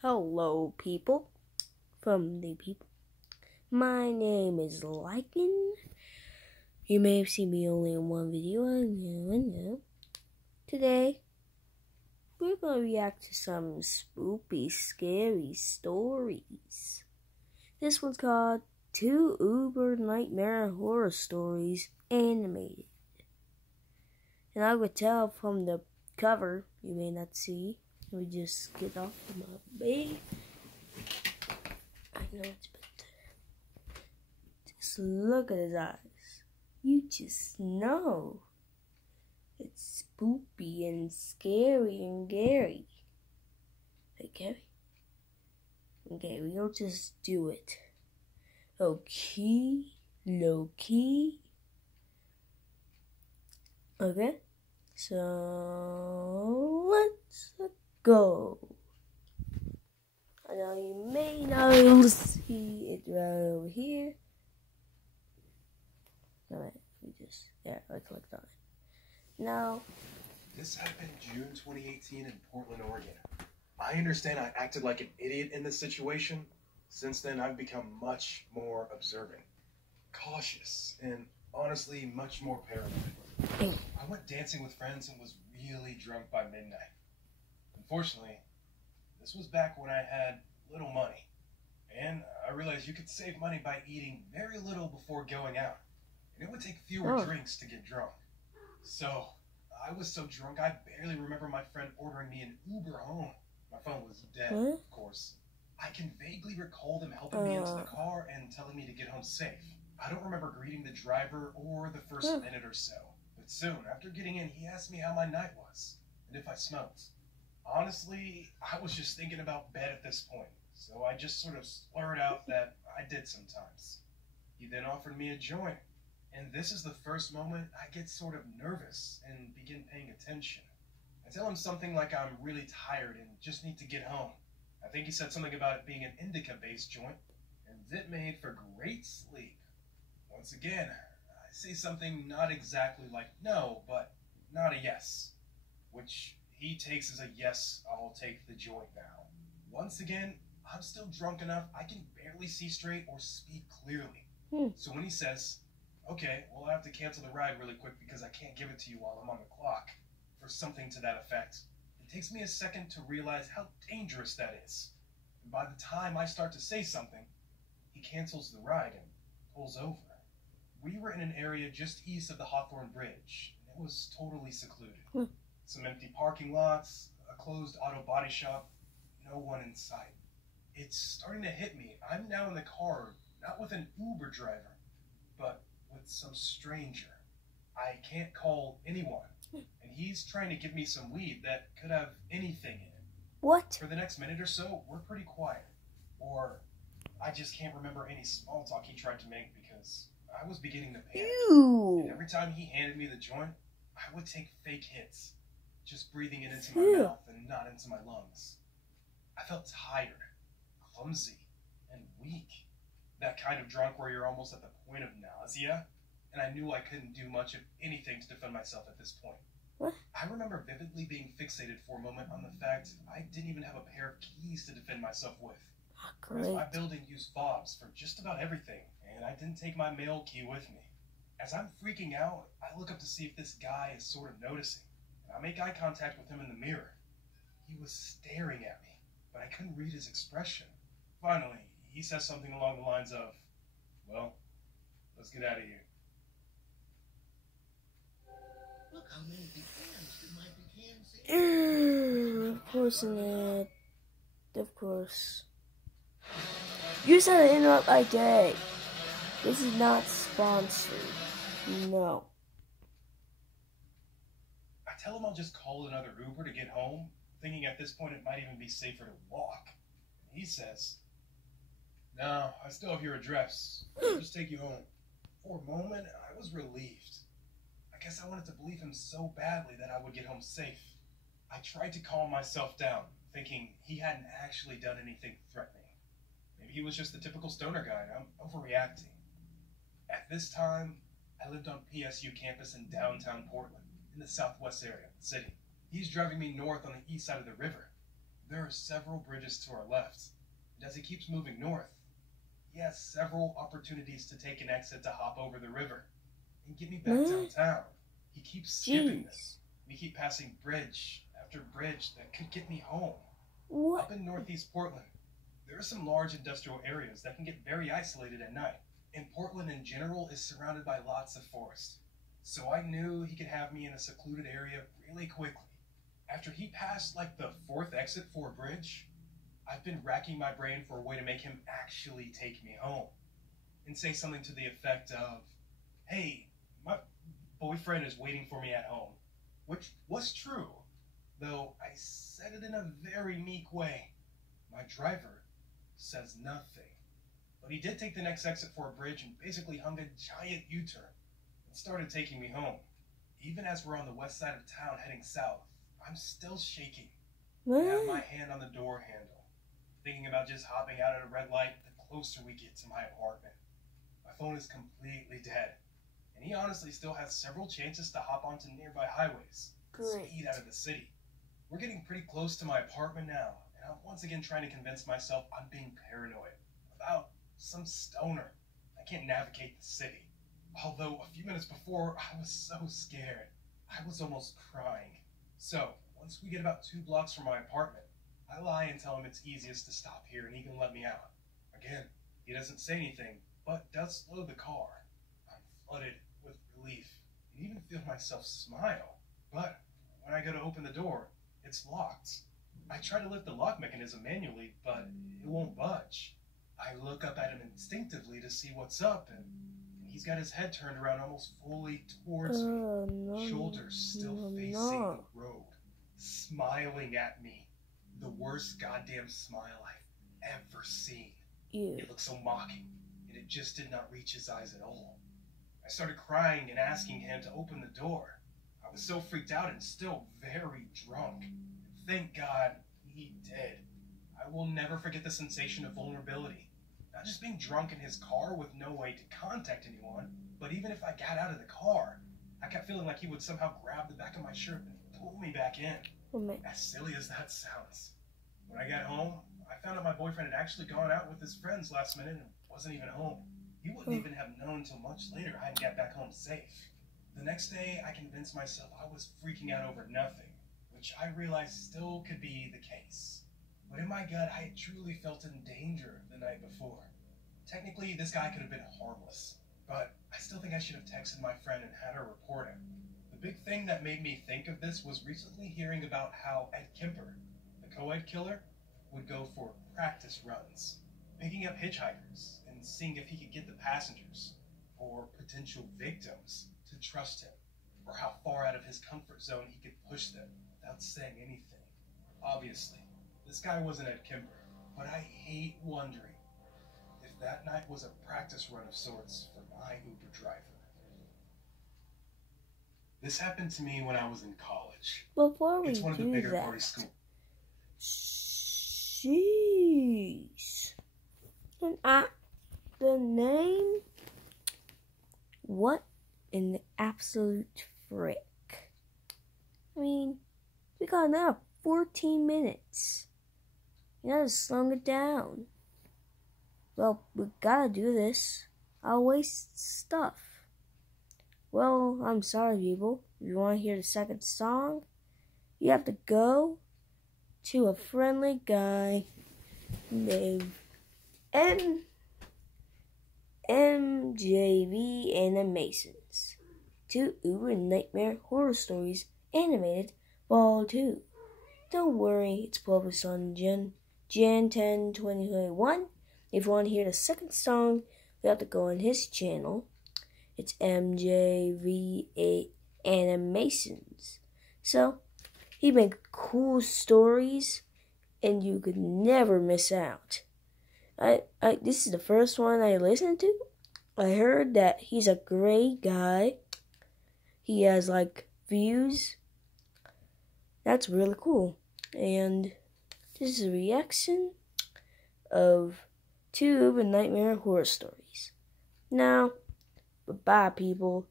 Hello, people from the people. My name is Lycan. You may have seen me only in one video. Today, we're going to react to some spooky, scary stories. This one's called 2 Uber Nightmare Horror Stories Animated. And I would tell from the cover, you may not see. Let me just get off my bed. I know it's better. Just look at his eyes. You just know. It's spoopy and scary and Gary. Hey, Gary? Okay, we'll just do it. Okay, low key. Okay, so let's go. I know you may not be able to see it right over here. Alright, I clicked on it. Now, this happened June 2018 in Portland, Oregon. I understand I acted like an idiot in this situation. Since then, I've become much more observant, cautious, and honestly, much more paranoid. I went dancing with friends and was really drunk by midnight. Unfortunately, this was back when I had little money, and I realized you could save money by eating very little before going out, and it would take fewer drinks to get drunk. So, I was so drunk I barely remember my friend ordering me an Uber home. My phone was dead, of course. I can vaguely recall them helping me into the car and telling me to get home safe. I don't remember greeting the driver or the first minute or so, but soon, after getting in, he asked me how my night was, and if I smoked. Honestly, I was just thinking about bed at this point, so I just sort of slurred out that I did sometimes. He then offered me a joint, and this is the first moment I get sort of nervous and begin paying attention. I tell him something like I'm really tired and just need to get home. I think he said something about it being an indica-based joint, and it made for great sleep. Once again, I say something not exactly like no, but not a yes, which he takes as a yes, I'll take the joint now. Once again, I'm still drunk enough I can barely see straight or speak clearly. So when he says, okay, well, I have to cancel the ride really quick because I can't give it to you while I'm on the clock, or something to that effect, it takes me a second to realize how dangerous that is. And by the time I start to say something, he cancels the ride and pulls over. We were in an area just east of the Hawthorne Bridge, and it was totally secluded. Some empty parking lots, a closed auto body shop, no one in sight. It's starting to hit me. I'm now in the car, not with an Uber driver, but with some stranger. I can't call anyone, and he's trying to give me some weed that could have anything in it. What? For the next minute or so, we're pretty quiet. Or I just can't remember any small talk he tried to make because I was beginning to panic. And every time he handed me the joint, I would take fake hits, just breathing it into my mouth and not into my lungs. I felt tired, clumsy, and weak. That kind of drunk where you're almost at the point of nausea, and I knew I couldn't do much of anything to defend myself at this point. I remember vividly being fixated for a moment on the fact I didn't even have a pair of keys to defend myself with. Because my building used fobs for just about everything, and I didn't take my mail key with me. As I'm freaking out, I look up to see if this guy is sort of noticing, and I make eye contact with him in the mirror. He was staring at me, but I couldn't read his expression. Finally, he says something along the lines of, well, let's get out of here. Look how many pecans did my pecan see? Of course, Annette. Of course. You said to interrupt my day. This is not sponsored. No. I tell him I'll just call another Uber to get home, thinking at this point it might even be safer to walk. And he says, no, I still have your address. I'll just take you home. For a moment, I was relieved. I guess I wanted to believe him so badly that I would get home safe. I tried to calm myself down, thinking he hadn't actually done anything threatening. Maybe he was just the typical stoner guy. I'm overreacting. At this time, I lived on PSU campus in downtown Portland, in the southwest area of the city. He's driving me north on the east side of the river. There are are several bridges to our left, and as he keeps moving north, he has several opportunities to take an exit to hop over the river and get me back What? downtown. He keeps skipping them. Jeez. We keep passing bridge after bridge that could get me home. What? Up in northeast Portland, there are some large industrial areas that can get very isolated at night, and Portland in general is surrounded by lots of forest. So I knew he could have me in a secluded area really quickly. After he passed like the fourth exit for a bridge, I've been racking my brain for a way to make him actually take me home and say something to the effect of, "Hey, my boyfriend is waiting for me at home," which was true, though I said it in a very meek way. My driver says nothing, but he did take the next exit for a bridge and basically hung a giant U-turn and started taking me home. Even as we're on the west side of town heading south, I'm still shaking. I have my What? hand on the door handle, thinking about just hopping out at a red light the closer we get to my apartment. My phone is completely dead, and he honestly still has several chances to hop onto nearby highways and speed out of the city. We're getting pretty close to my apartment now, and I'm once again trying to convince myself I'm being paranoid about some stoner. I can't navigate the city. Although a few minutes before, I was so scared. I was almost crying. So, once we get about 2 blocks from my apartment, I lie and tell him it's easiest to stop here and he can let me out. Again, he doesn't say anything, but does slow the car. I'm flooded with relief and even feel myself smile. But when I go to open the door, it's locked. I try to lift the lock mechanism manually, but it won't budge. I look up at him instinctively to see what's up, and he's got his head turned around almost fully towards me, No. shoulders still No, facing no. the road, smiling at me. The worst goddamn smile I've ever seen. Ew. It looked so mocking, and it just did not reach his eyes at all. I started crying and asking him to open the door. I was so freaked out and still very drunk. Thank God he did. I will never forget the sensation of vulnerability. Not just being drunk in his car with no way to contact anyone, but even if I got out of the car, I kept feeling like he would somehow grab the back of my shirt and pull me back in. Oh my. As silly as that sounds. When I got home, I found out my boyfriend had actually gone out with his friends last minute and wasn't even home. He wouldn't even have known until much later I hadn't got back home safe. The next day, I convinced myself I was freaking out over nothing, which I realized still could be the case. But in my gut, I had truly felt in danger the night before. Technically, this guy could have been harmless, but I still think I should have texted my friend and had her report him. The big thing that made me think of this was recently hearing about how Ed Kemper, the co-ed killer, would go for practice runs, picking up hitchhikers and seeing if he could get the passengers, or potential victims, to trust him, or how far out of his comfort zone he could push them without saying anything. Obviously, this guy wasn't Ed Kemper, but I hate wondering if that night was a practice run of sorts for my Uber driver. This happened to me when I was in college. Before we It's one of the do bigger that, party schools. jeez. And the name? What in the absolute frick? I mean, we got now 14 minutes. You gotta slow it down. Well, we gotta do this. I'll waste stuff. Well, I'm sorry, people. If you want to hear the second song, you have to go to a friendly guy named MJV Animations. 2 Uber Nightmare Horror Stories Animated Vol 2. Don't worry, it's published on Jan 10, 2021. If you want to hear the second song, you have to go on his channel. It's MJV Animations. So, he makes cool stories, and you could never miss out. This is the first one I listened to. I heard that he's a great guy. He has, views. That's really cool. And this is a reaction of 2 Uber Nightmare Horror Stories. Now, bye-bye, people.